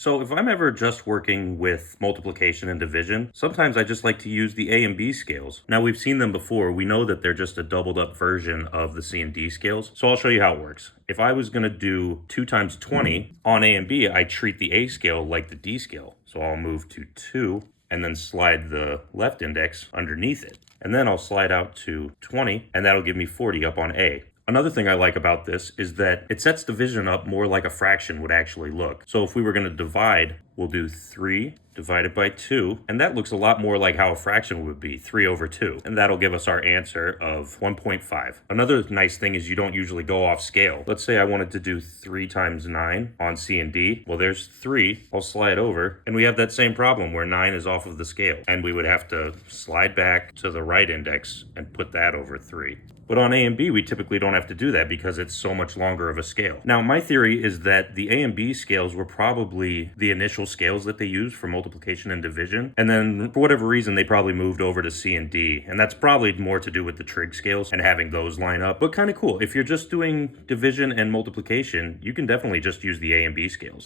So if I'm ever just working with multiplication and division, sometimes I just like to use the A and B scales. Now we've seen them before. We know that they're just a doubled up version of the C and D scales. So I'll show you how it works. If I was going to do 2 times 20 on A and B, I treat the A scale like the D scale. So I'll move to 2 and then slide the left index underneath it. And then I'll slide out to 20 and that'll give me 40 up on A. Another thing I like about this is that it sets division up more like a fraction would actually look. So if we were going to divide, we'll do 3 divided by 2, and that looks a lot more like how a fraction would be, 3 over 2. And that'll give us our answer of 1.5. Another nice thing is you don't usually go off scale. Let's say I wanted to do 3 times 9 on C and D. Well, there's 3. I'll slide over, and we have that same problem where 9 is off of the scale. And we would have to slide back to the right index and put that over 3. But on A and B, we typically don't have to do that because it's so much longer of a scale. Now, my theory is that the A and B scales were probably the initial scales that they used for multiplication and division. And then for whatever reason, they probably moved over to C and D. And that's probably more to do with the trig scales and having those line up. But kind of cool. If you're just doing division and multiplication, you can definitely just use the A and B scales.